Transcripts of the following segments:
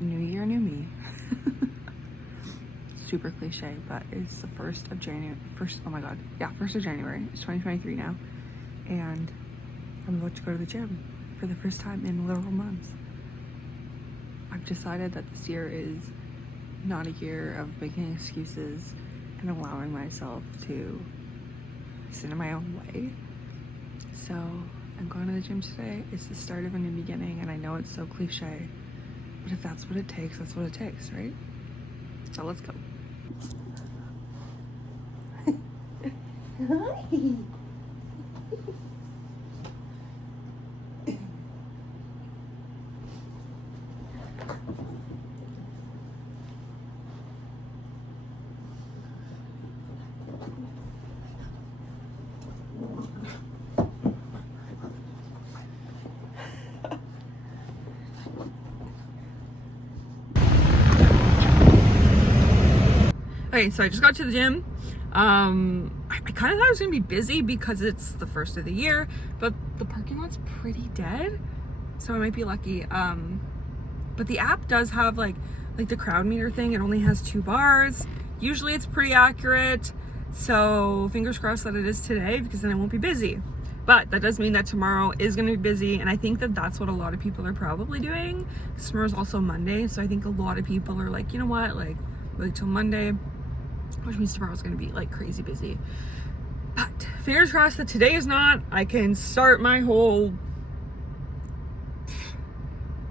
New year, new me. Super cliche, but it's the 1st of January. 1st of January. It's 2023 now. And I'm about to go to the gym for the first time in literal months. I've decided that this year is not a year of making excuses and allowing myself to sit in my own way. So I'm going to the gym today. It's the start of a new beginning, and I know it's so cliche, but if that's what it takes, that's what it takes, right? So let's go. Hi. Okay, so I just got to the gym. I kind of thought it was gonna be busy because it's the first of the year, but the parking lot's pretty dead, so I might be lucky. But the app does have like the crowd meter thing. It only has 2 bars. Usually it's pretty accurate, so fingers crossed that it is today, because then it won't be busy. But that does mean that tomorrow is going to be busy, and I think that that's what a lot of people are probably doing. Tomorrow's also Monday, so I think a lot of people are like, you know what, like wait till Monday, which means tomorrow's going to be like crazy busy. But fingers crossed that today is not. I can start my whole,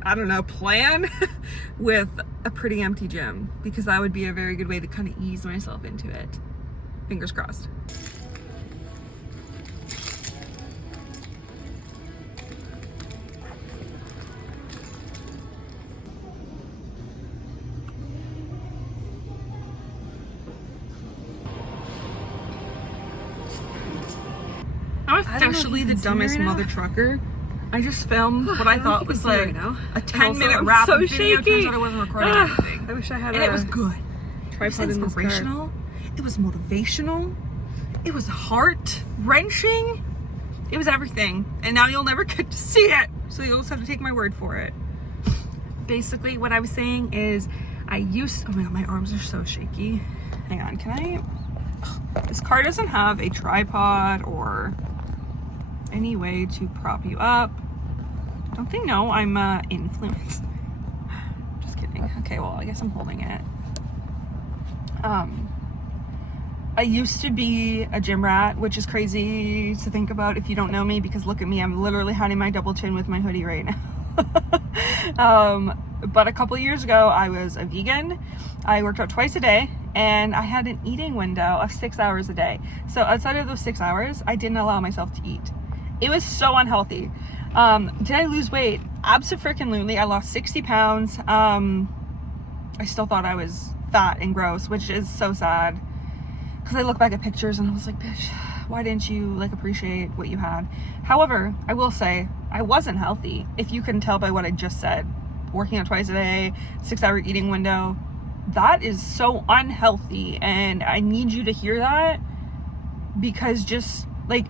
I don't know, plan with a pretty empty gym, because that would be a very good way to kind of ease myself into it. Fingers crossed. I'm officially the dumbest mother trucker. I just filmed what I thought was like a 10-minute wrap video. Turns out I wasn't recording anything. I wish I had. And it was good. It was inspirational. It was motivational. It was heart wrenching. It was everything. And now you'll never get to see it, so you'll just have to take my word for it. Basically, what I was saying is, oh my god, my arms are so shaky. Hang on, can I? This car doesn't have a tripod or any way to prop you up. Don't they know I'm influenced? Just kidding. Okay, well, I guess I'm holding it. I used to be a gym rat, which is crazy to think about if you don't know me, because look at me, I'm literally hiding my double chin with my hoodie right now. But a couple years ago, I was a vegan. I worked out twice a day, and I had an eating window of 6 hours a day. So outside of those 6 hours, I didn't allow myself to eat. It was so unhealthy. Did I lose weight? Abso-freaking-lutely. I lost 60 pounds. I still thought I was fat and gross, which is so sad. Because I look back at pictures and I was like, bitch, why didn't you like appreciate what you had? However, I will say, I wasn't healthy. If you can tell by what I just said, working out twice a day, 6-hour eating window, that is so unhealthy. And I need you to hear that, because just like,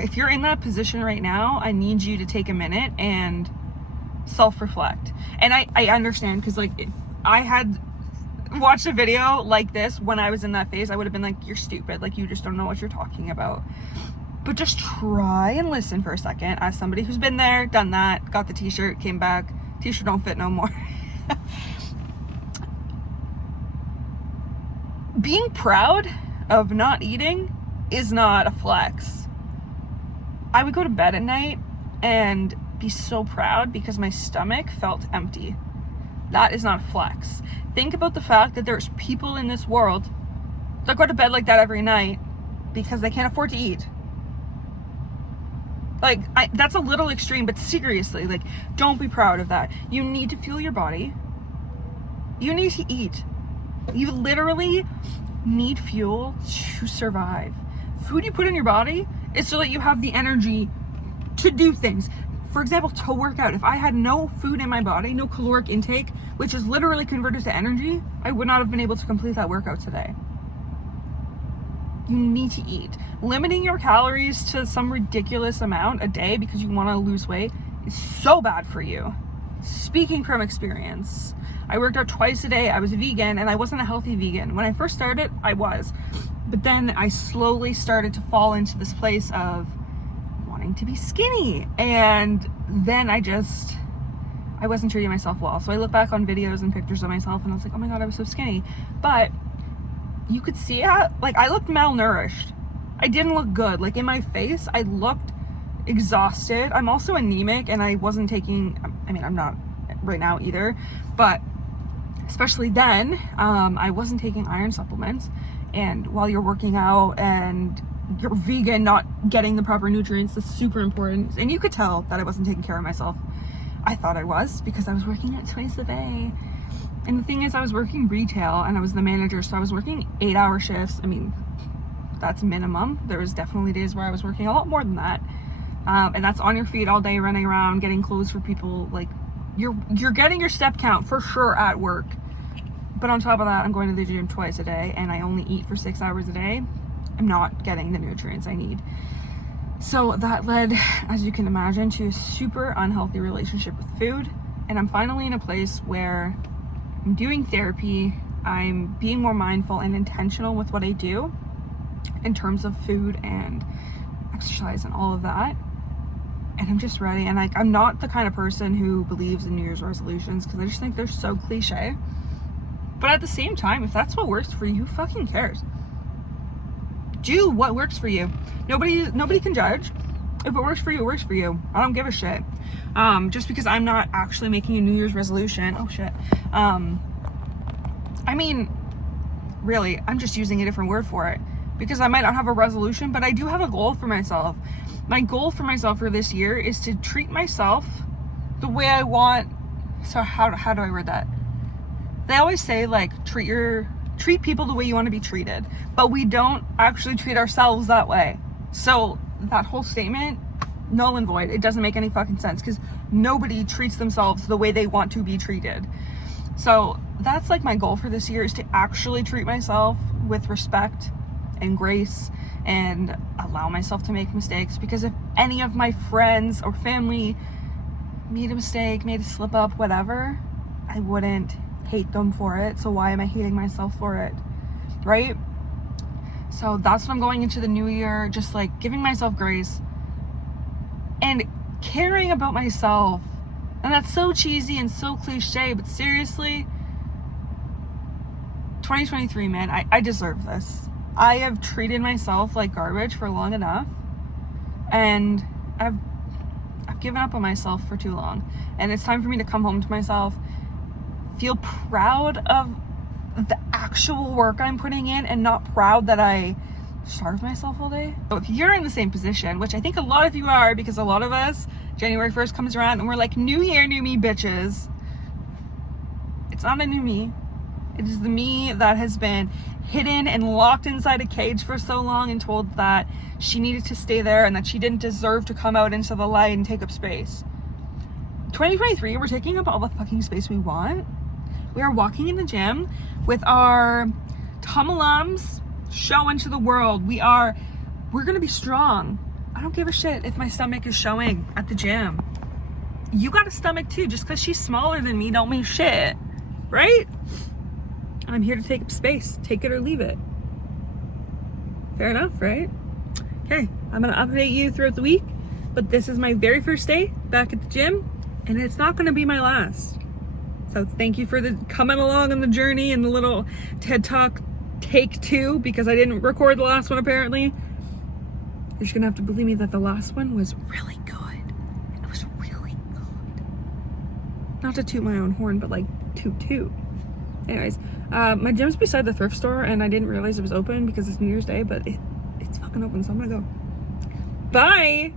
if you're in that position right now, I need you to take a minute and self-reflect. And I understand, because like if I had watched a video like this when I was in that phase, I would have been like, you're stupid, like you just don't know what you're talking about. But just try and listen for a second, as somebody who's been there, done that, got the t-shirt, came back, t-shirt don't fit no more. Being proud of not eating is not a flex. I would go to bed at night and be so proud because my stomach felt empty. That is not a flex. Think about the fact that there's people in this world that go to bed like that every night because they can't afford to eat. Like, that's a little extreme, but seriously, like, don't be proud of that. You need to fuel your body. You need to eat. You literally need fuel to survive. Food you put in your body is so that you have the energy to do things. For example, to work out. If I had no food in my body, no caloric intake, which is literally converted to energy, I would not have been able to complete that workout today. You need to eat. Limiting your calories to some ridiculous amount a day because you want to lose weight is so bad for you. speaking from experience. I worked out twice a day. I was vegan, and I wasn't a healthy vegan. When I first started, I was. But then I slowly started to fall into this place of wanting to be skinny. And then I wasn't treating myself well. So I look back on videos and pictures of myself, and I was like, oh my God, I was so skinny. But you could see how, like, I looked malnourished. I didn't look good. Like, in my face, I looked exhausted. I'm also anemic, and I wasn't taking, I mean, I'm not right now either, but especially then, I wasn't taking iron supplements. And while you're working out and you're vegan, not getting the proper nutrients is super important. And you could tell that I wasn't taking care of myself. I thought I was, because I was working out twice a day. And the thing is, I was working retail, and I was the manager, so I was working 8-hour shifts. I mean, that's minimum. There was definitely days where I was working a lot more than that. And that's on your feet all day, running around, getting clothes for people. Like, you're getting your step count for sure at work. But on top of that, I'm going to the gym twice a day, and I only eat for 6 hours a day. I'm not getting the nutrients I need. So that led, as you can imagine, to a super unhealthy relationship with food. And I'm finally in a place where I'm doing therapy. I'm being more mindful and intentional with what I do in terms of food and exercise and all of that. And I'm just ready. And like, I'm not the kind of person who believes in New Year's resolutions, because I just think they're so cliche. But at the same time, if that's what works for you, who fucking cares? Do what works for you. Nobody can judge. If it works for you, it works for you. I don't give a shit. Just because I'm not actually making a New Year's resolution. Oh shit. I mean, really, I'm just using a different word for it, because I might not have a resolution, but I do have a goal for myself. My goal for myself for this year is to treat myself the way I want. So how do I word that? They always say, like, treat people the way you want to be treated, but we don't actually treat ourselves that way. So that whole statement, null and void. It doesn't make any fucking sense, because nobody treats themselves the way they want to be treated. So that's like my goal for this year, is to actually treat myself with respect and grace and allow myself to make mistakes. Because if any of my friends or family made a mistake, made a slip up, whatever, I wouldn't hate them for it. So why am I hating myself for it? Right? So that's what I'm going into the new year, just like giving myself grace and caring about myself. And that's so cheesy and so cliche, but seriously, 2023, man, I deserve this. I have treated myself like garbage for long enough, and I've given up on myself for too long. And it's time for me to come home to myself, feel proud of the actual work I'm putting in, and not proud that I starved myself all day. So if you're in the same position, which I think a lot of you are, because a lot of us, January 1st comes around and we're like, new year, new me, bitches. It's not a new me. It is the me that has been hidden and locked inside a cage for so long, and told that she needed to stay there and that she didn't deserve to come out into the light and take up space. 2023, we're taking up all the fucking space we want. We are walking in the gym with our Tumulums show into the world. We're gonna be strong. I don't give a shit if my stomach is showing at the gym. You got a stomach too. Just because she's smaller than me don't mean shit, right? I'm here to take up space. Take it or leave it. Fair enough, right? Okay, I'm gonna update you throughout the week, but this is my very first day back at the gym, and it's not gonna be my last. So thank you for coming along on the journey and the little TED Talk take 2, because I didn't record the last one apparently. You're just gonna have to believe me that the last one was really good. It was really good. Not to toot my own horn, but like toot. Anyways, my gym's beside the thrift store, and I didn't realize it was open because it's New Year's Day, but it's fucking open, so I'm gonna go. Bye!